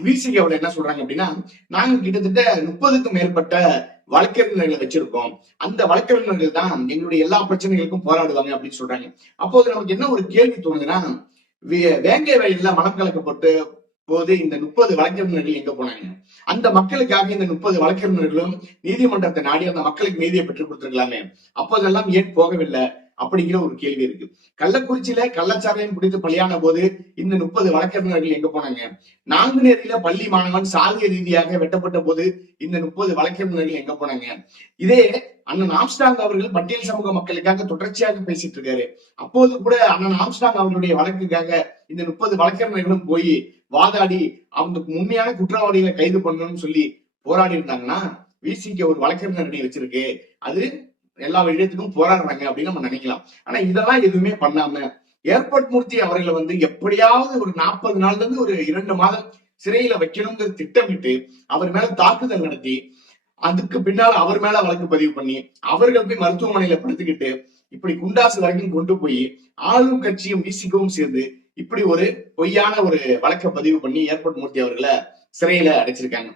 விசிகாவில் என்ன சொல்றாங்க அப்படின்னா நாங்க கிட்டத்தட்ட முப்பதுக்கும் மேற்பட்ட வழக்கறிஞர்களை வச்சிருக்கோம். அந்த வழக்கறிஞர்கள் தான் எங்களுடைய எல்லா பிரச்சனைகளுக்கும் போராடுவாங்க அப்படின்னு சொல்றாங்க. அப்போது நமக்கு என்ன ஒரு கேள்வி தோணுதுன்னா வே- வேங்கை வயல்ல மனம் கலக்கப்பட்டு போது இந்த முப்பது வழக்கறிஞர்கள் எங்க போனாங்க? அந்த மக்களுக்காக இந்த முப்பது வழக்கறிஞர்களும் நீதிமன்றத்தை நாடி அந்த மக்களுக்கு நீதியை பெற்றுக் கொடுத்துருக்கலாமே. அப்போதெல்லாம் ஏன் போகவில்லை? அப்படிங்கிற ஒரு கேள்வி இருக்கு. கள்ளக்குறிச்சியில கள்ளச்சாரையும் குடித்து பலியான போது இந்த முப்பது வழக்கறிஞர்கள் எங்க போனாங்க? நாங்குநேரியில பள்ளி மாணவன் சாதிய ரீதியாக வெட்டப்பட்ட போது இந்த முப்பது வழக்கறிஞர்கள் எங்க போனாங்க? இதே அண்ணன் ஆம்ஸ்டாங் அவர்கள் பட்டியல் சமூக மக்களுக்காக தொடர்ச்சியாக பேசிட்டு இருக்காரு. அப்போது கூட அண்ணன் ஆம்ஸ்டாங் அவர்களுடைய வழக்குக்காக இந்த முப்பது வழக்கறிஞர்களும் போய் வாதாடி அவங்களுக்கு உண்மையான குற்றவாளிகளை கைது பண்ணணும்னு சொல்லி போராடி இருந்தாங்கன்னா விசிக்கு ஒரு வழக்கறிஞர் வச்சிருக்கு. அது எல்லா விஷயத்துக்கும் போராடுறாங்க அப்படின்னு நம்ம நினைக்கலாம். ஆனா இதெல்லாம் எதுவுமே பண்ணாம ஏர்போர்ட் மூர்த்தி அவர்களை வந்து எப்படியாவது ஒரு நாற்பது நாள்ல இருந்து ஒரு இரண்டு மாதம் சிறையில வைக்கணுங்கிற திட்டமிட்டு அவர் மேல தாக்குதல் நடத்தி அதுக்கு பின்னால் அவர் மேல வழக்கு பதிவு பண்ணி அவர்கள் போய் மருத்துவமனையில படுத்துக்கிட்டு இப்படி குண்டாசு வரைக்கும் கொண்டு போய் ஆளும் கட்சியும் விசிக்கவும் சேர்ந்து இப்படி ஒரு பொய்யான ஒரு வழக்க பதிவு பண்ணி ஏர்போர்ட் மூர்த்தி அவர்களை சிறையில அடைச்சிருக்காங்க.